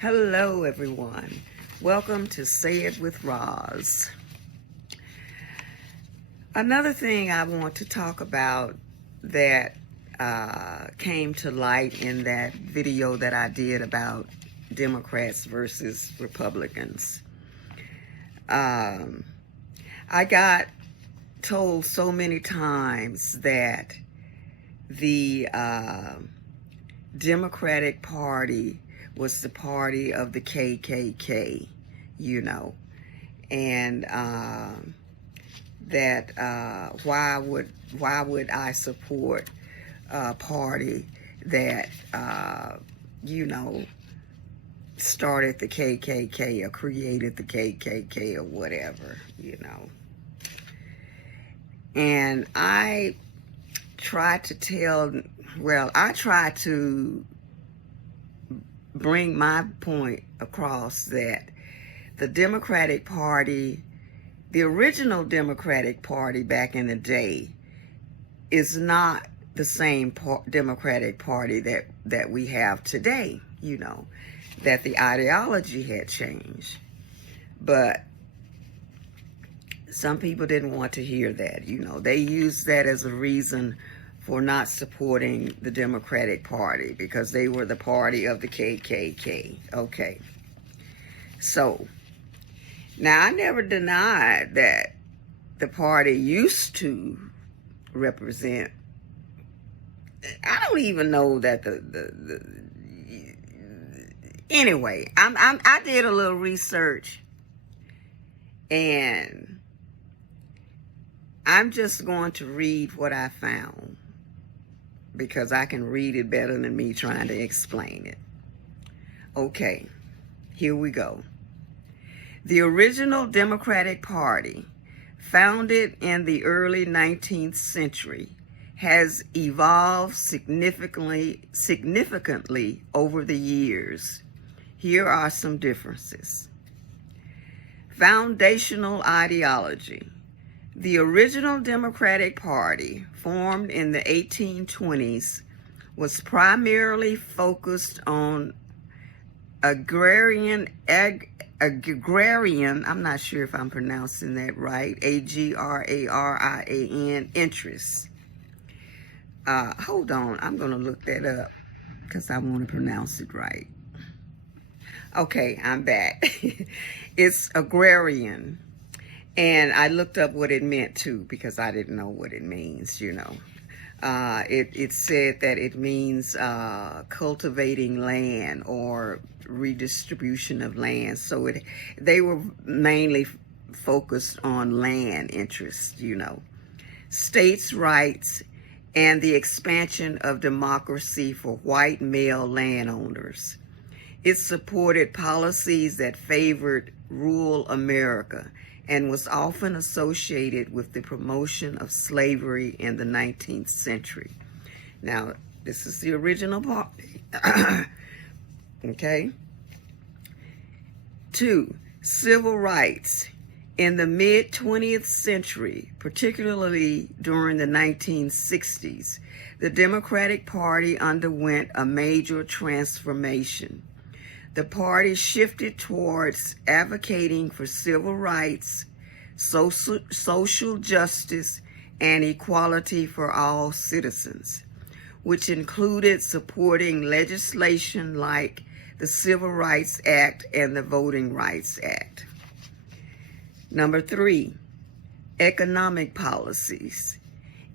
Hello, everyone. Welcome to Say It with Roz. Another thing I want to talk about that came to light in that video that I did about Democrats versus Republicans. I got told so many times that the Democratic Party was the party of the KKK, and that why would I support a party that started the KKK or created the KKK or whatever, And I try to bring my point across that the Democratic Party, the original Democratic Party back in the day, is not the same Democratic Party that we have today, that the ideology had changed. But some people didn't want to hear that, They used that as a reason for not supporting the Democratic Party because they were the party of the KKK. Okay. So, now I never denied that the party used to represent, I don't even know that anyway, I did a little research and I'm just going to read what I found, because I can read it better than me trying to explain it. Okay, here we go. The original Democratic Party, founded in the early 19th century, has evolved significantly over the years. Here are some differences. Foundational ideology. The original Democratic Party, formed in the 1820s, was primarily focused on agrarian, I'm not sure if I'm pronouncing that right, agrarian interests. Hold on, I'm going to look that up because I want to pronounce it right. Okay, I'm back. It's agrarian. And I looked up what it meant too, because I didn't know what it means, It said that it means cultivating land or redistribution of land. So they were mainly focused on land interests, States' rights and the expansion of democracy for white male landowners. It supported policies that favored rural America and was often associated with the promotion of slavery in the 19th century. Now, this is the original party. Okay? 2, civil rights. In the mid-20th century, particularly during the 1960s, the Democratic Party underwent a major transformation. The party shifted towards advocating for civil rights, social justice, and equality for all citizens, which included supporting legislation like the Civil Rights Act and the Voting Rights Act. Number 3, economic policies.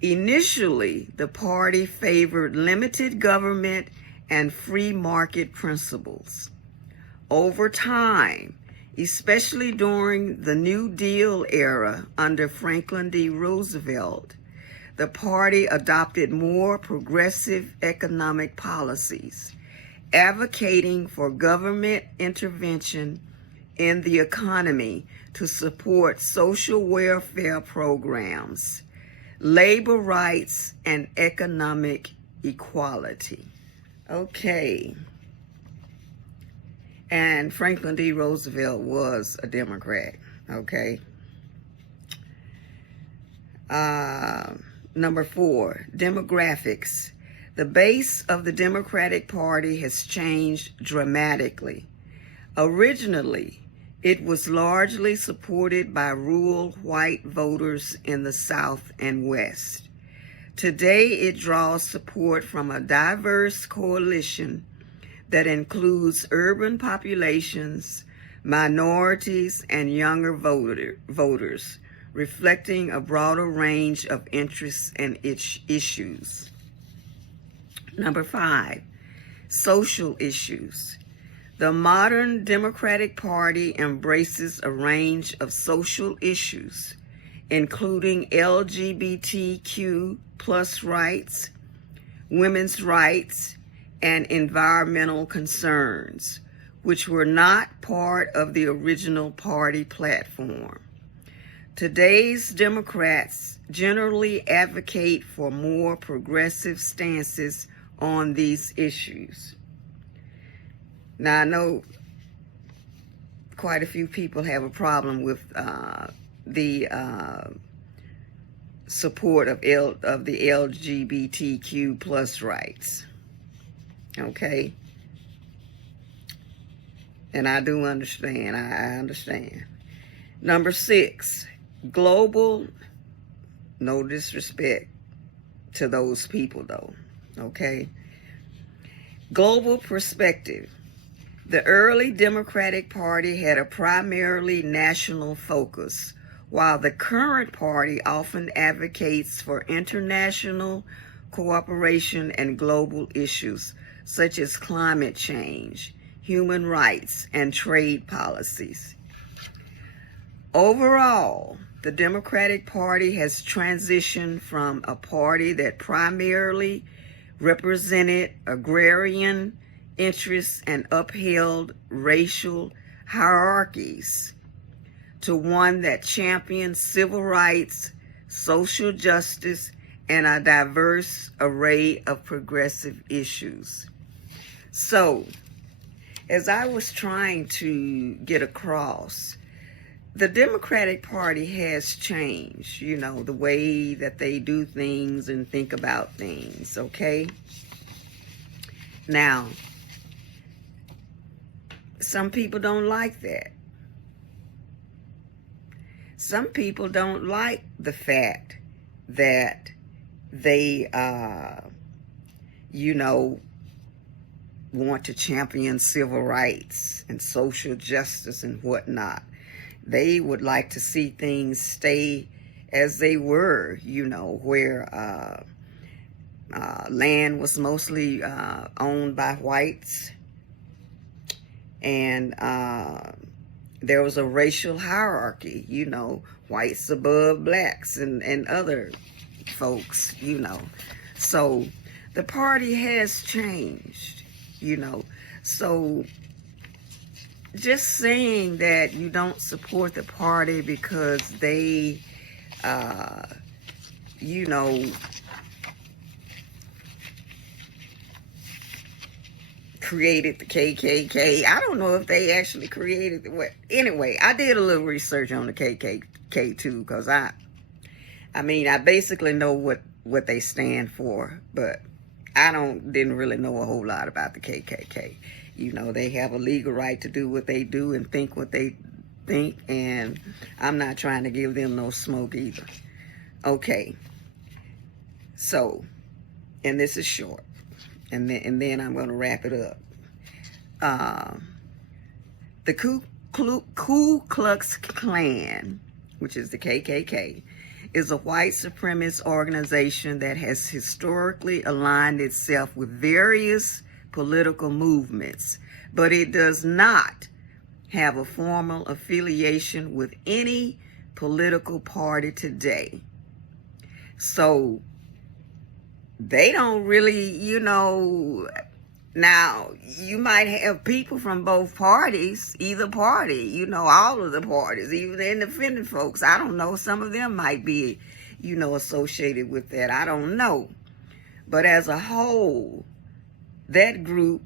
Initially, the party favored limited government and free market principles. Over time, especially during the New Deal era under Franklin D. Roosevelt, the party adopted more progressive economic policies, advocating for government intervention in the economy to support social welfare programs, labor rights, and economic equality. Okay. And Franklin D. Roosevelt was a Democrat, okay? Number 4, demographics. The base of the Democratic Party has changed dramatically. Originally, it was largely supported by rural white voters in the South and West. Today, it draws support from a diverse coalition that includes urban populations, minorities, and younger voters, reflecting a broader range of interests and issues. Number 5, social issues. The modern Democratic Party embraces a range of social issues, including LGBTQ plus rights, women's rights, and environmental concerns, which were not part of the original party platform. Today's Democrats generally advocate for more progressive stances on these issues. Now, I know quite a few people have a problem with the support of the LGBTQ plus rights. Okay? And I do understand. I understand. Number 6, global, no disrespect to those people though. Okay? Global perspective. The early Democratic Party had a primarily national focus, while the current party often advocates for international cooperation and global issues such as climate change, human rights, and trade policies. Overall, the Democratic Party has transitioned from a party that primarily represented agrarian interests and upheld racial hierarchies to one that champions civil rights, social justice, and a diverse array of progressive issues. So, as I was trying to get across, the Democratic Party has changed, you know, the way that they do things and think about things, okay? Now, some people don't like that. Some people don't like the fact that they, want to champion civil rights and social justice and whatnot. They would like to see things stay as they were, where land was mostly owned by whites, and there was a racial hierarchy, whites above blacks and other folks, So the party has changed, So just saying that you don't support the party because they, created the KKK. I don't know if they actually created what. Anyway, I did a little research on the KKK too, because I basically know what they stand for, but I didn't really know a whole lot about the KKK. They have a legal right to do what they do and think what they think, and I'm not trying to give them no smoke either. Okay. So, and this is short. And then I'm going to wrap it up. The Ku Klux Klan, which is the KKK, is a white supremacist organization that has historically aligned itself with various political movements, but it does not have a formal affiliation with any political party today. So they don't really, now you might have people from both parties, either party, all of the parties, even the independent folks. I don't know. Some of them might be, associated with that. I don't know. But as a whole, that group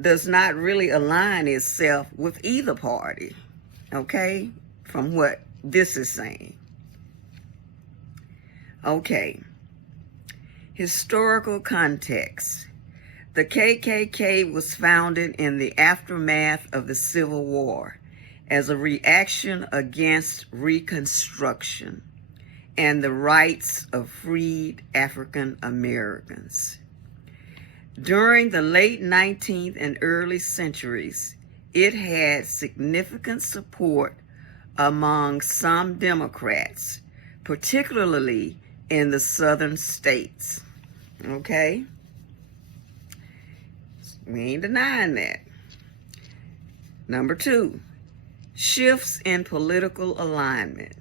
does not really align itself with either party, okay, from what this is saying. Okay. Historical context. The KKK was founded in the aftermath of the Civil War as a reaction against Reconstruction and the rights of freed African Americans. During the late 19th and early centuries, it had significant support among some Democrats, particularly in the southern states. Okay? We ain't denying that. Number 2, shifts in political alignment.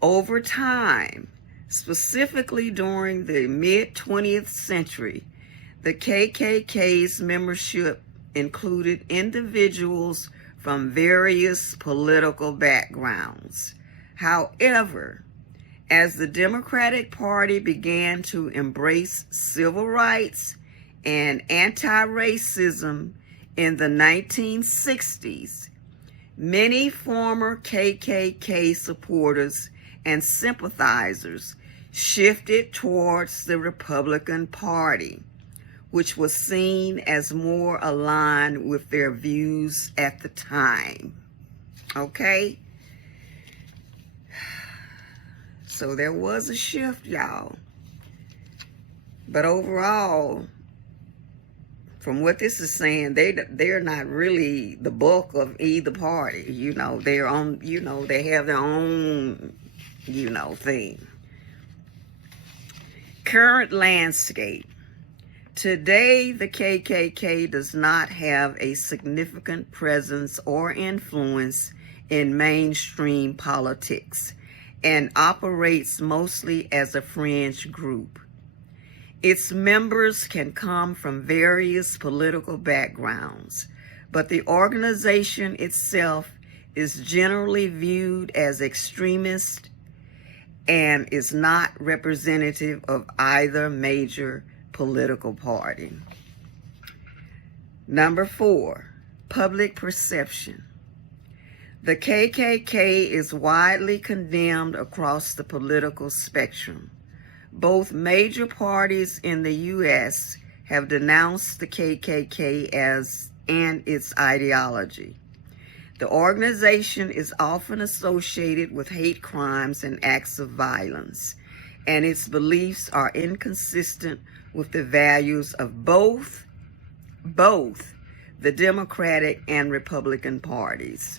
Over time, specifically during the mid-20th century, the KKK's membership included individuals from various political backgrounds. However, as the Democratic Party began to embrace civil rights and anti-racism in the 1960s, many former KKK supporters and sympathizers shifted towards the Republican Party, which was seen as more aligned with their views at the time. Okay? So there was a shift, y'all. But overall, from what this is saying, they're not really the bulk of either party. You know, they're on, you know, they have their own, you know, thing. Current landscape. Today, the KKK does not have a significant presence or influence in mainstream politics and operates mostly as a fringe group. Its members can come from various political backgrounds, but the organization itself is generally viewed as extremist and is not representative of either major political party. Number 4, public perception. The KKK is widely condemned across the political spectrum. Both major parties in the U.S. have denounced the KKK and its ideology. The organization is often associated with hate crimes and acts of violence, and its beliefs are inconsistent with the values of both the Democratic and Republican parties.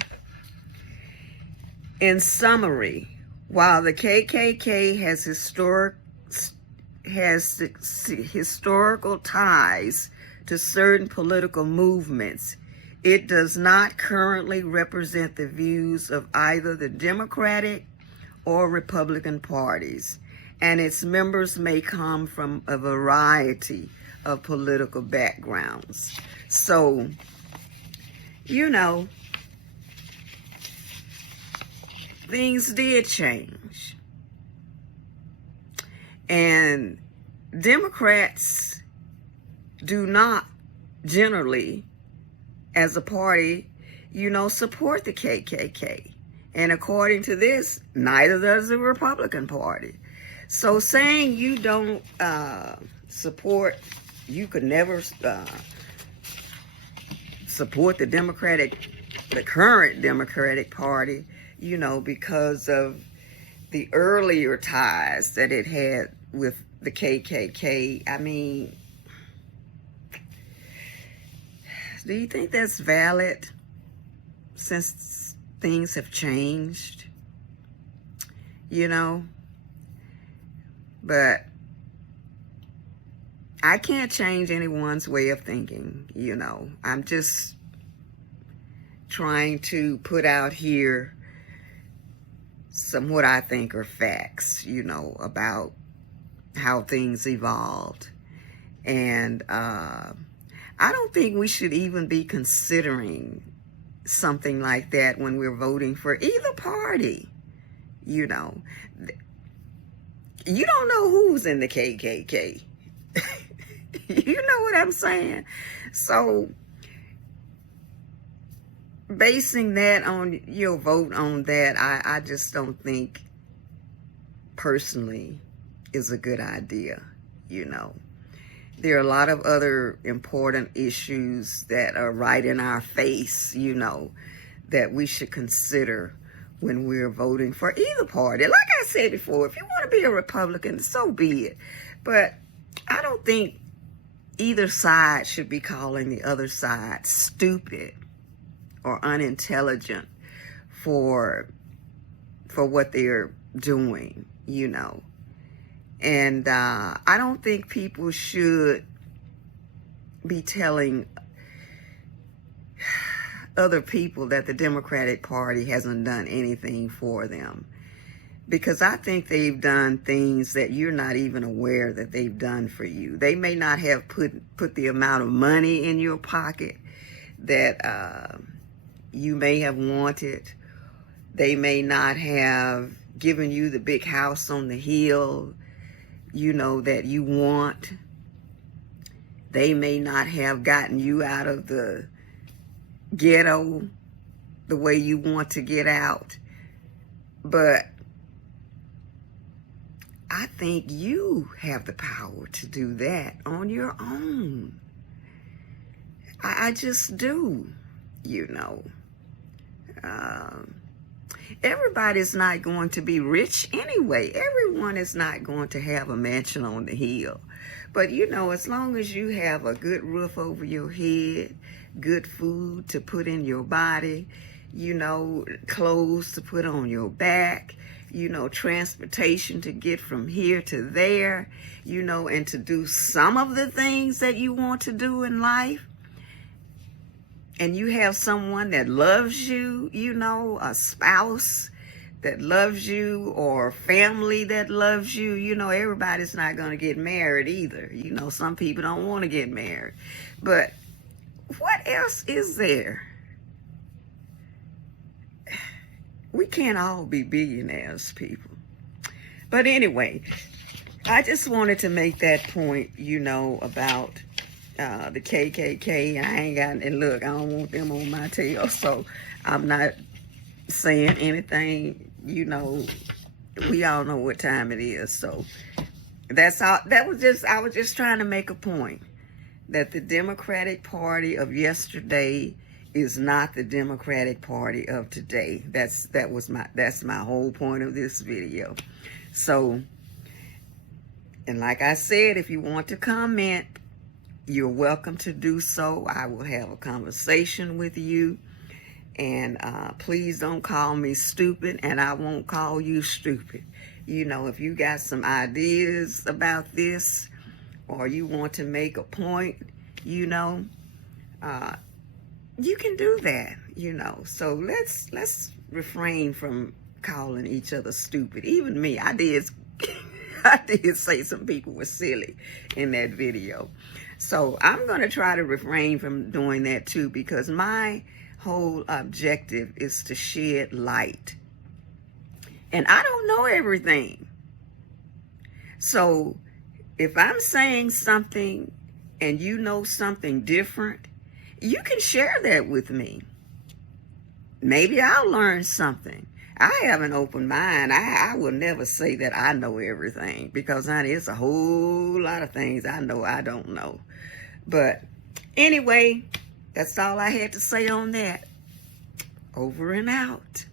In summary, while the KKK has historical ties to certain political movements, it does not currently represent the views of either the Democratic or Republican parties, and its members may come from a variety of political backgrounds. So, you know, things did change. And Democrats do not generally, as a party, you know, support the KKK. And according to this, neither does the Republican Party. So saying you don't support, you could never support the current Democratic Party, you know, because of the earlier ties that it had with the KKK. I mean, do you think that's valid since things have changed? You know? But I can't change anyone's way of thinking, you know. I'm just trying to put out here some what I think are facts, you know, about how things evolved. And I don't think we should even be considering something like that when we're voting for either party. You know, you don't know who's in the KKK. You know what I'm saying? So basing that on your vote on that, I just don't think personally is a good idea, you know. there are a lot of other important issues that are right in our face, that we should consider when we're voting for either party. Like I said before, if you want to be a Republican, so be it. But I don't think either side should be calling the other side stupid or unintelligent for what they're doing, And I don't think people should be telling other people that the Democratic Party hasn't done anything for them, because I think they've done things that you're not even aware that they've done for you. They may not have put the amount of money in your pocket that you may have wanted. They may not have given you the big house on the hill, that you want. They may not have gotten you out of the ghetto the way you want to get out. But I think you have the power to do that on your own. I just do, Everybody's not going to be rich anyway. Everyone is not going to have a mansion on the hill. But, as long as you have a good roof over your head, good food to put in your body, clothes to put on your back, transportation to get from here to there, and to do some of the things that you want to do in life, and you have someone that loves you, a spouse that loves you, or family that loves you, everybody's not going to get married either. Some people don't want to get married. But what else is there? We can't all be billionaires, people. But anyway, I just wanted to make that point, about the KKK. I ain't got, and look, I don't want them on my tail, so I'm not saying anything, we all know what time it is. So that's all. I was just trying to make a point that the Democratic Party of yesterday is not the Democratic Party of today. That's my whole point of this video. So, and like I said, if you want to comment, you're welcome to do so. I will have a conversation with you. And please don't call me stupid, and I won't call you stupid. If you got some ideas about this, or you want to make a point, you can do that, So let's refrain from calling each other stupid. Even me, I did say some people were silly in that video. So I'm going to try to refrain from doing that too, because my whole objective is to shed light. And I don't know everything. So if I'm saying something and you know something different, you can share that with me. Maybe I'll learn something. I have an open mind. I will never say that I know everything, because, honey, it's a whole lot of things I know I don't know. But anyway, that's all I had to say on that. Over and out.